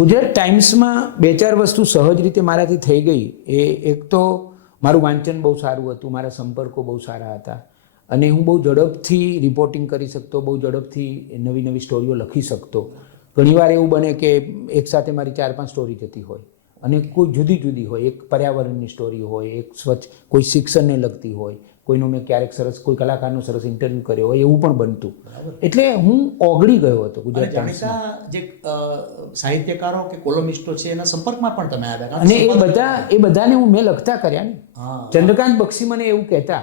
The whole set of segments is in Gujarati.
ગુજરાત ટાઈમ્સમાં બે ચાર વસ્તુ સહજ રીતે મારાથી થઈ ગઈ. એ એક તો મારું વાંચન બહુ સારું હતું, મારા સંપર્કો બહુ સારા હતા અને હું બહુ ઝડપથી રિપોર્ટિંગ કરી શકતો, બહુ ઝડપથી નવી નવી સ્ટોરીઓ લખી શકતો. ઘણીવાર એવું બને કે એકસાથે મારી ચાર પાંચ સ્ટોરી જતી હોય અને કોઈ જુદી જુદી હોય, એક પર્યાવરણની સ્ટોરી હોય, એક સ્વચ્છ કોઈ શિક્ષણને લગતી હોય કોઈનું મેં ક્યારેક સરસ કોઈ કલાકારનો સરસ ઇન્ટરવ્યૂ કર્યો હોય એવું પણ બનતું. એટલે હું ઓગળી ગયો હતો ગુજરાત જાણીતા જે સાહિત્યકારો કે કોલમિસ્ટો છે એના સંપર્કમાં પણ તમે આવ્યા અને એ બધા એ બધાને હું મેં લખતા કર્યા ને. ચંદ્રકાંત બક્ષી મને એવું કહેતા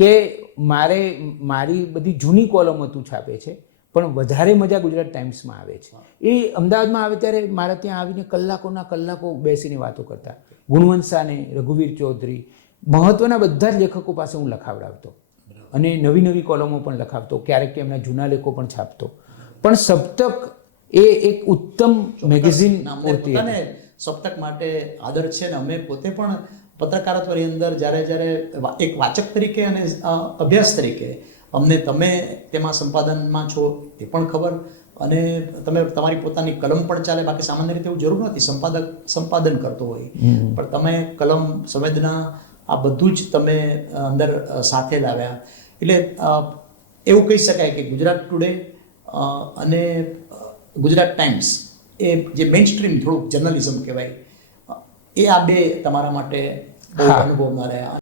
કે મારે મારી બધી જૂની કોલમ હતું છાપે છે પણ વધારે મજા ગુજરાત ટાઈમ્સમાં આવે છે. એ અમદાવાદમાં આવે ત્યારે મારા ત્યાં આવીને કલાકોના કલાકો બેસીને વાતો કરતા. ગુણવંત સાને રઘુવીર ચૌધરી મહત્વના બધા જ લેખકો પાસે હું લખાવડાવતો. અને નવી નવી કોલમો પણ લખાવતો ક્યારેક એમના જૂના લેખો પણ છાપતો. પણ સપ્તક એ એક ઉત્તમ મેગેઝિન. સપ્તક માટે આદર છે ને અમે પોતે પણ પત્રકારત્વની અંદર જ્યારે જ્યારે એક વાચક તરીકે અને અભ્યાસ તરીકે અમને તમે તેમાં સંપાદનમાં છો તે પણ ખબર. અને તમે તમારી પોતાની કલમ પણ ચાલે બાકી સામાન્ય રીતે એવું જરૂર નથી. સંપાદક સંપાદન કરતો હોય. પણ તમે કલમ સંવેદના આ બધું જ તમે અંદર સાથે લાવ્યા એટલે એવું કહી શકાય કે ગુજરાત ટુડે અને ગુજરાત ટાઈમ્સ એ જે મેઇન સ્ટ્રીમ થોડુંક જર્નલિઝમ કહેવાય એ આ બે તમારા માટે અનુભવમાં. રહ્યા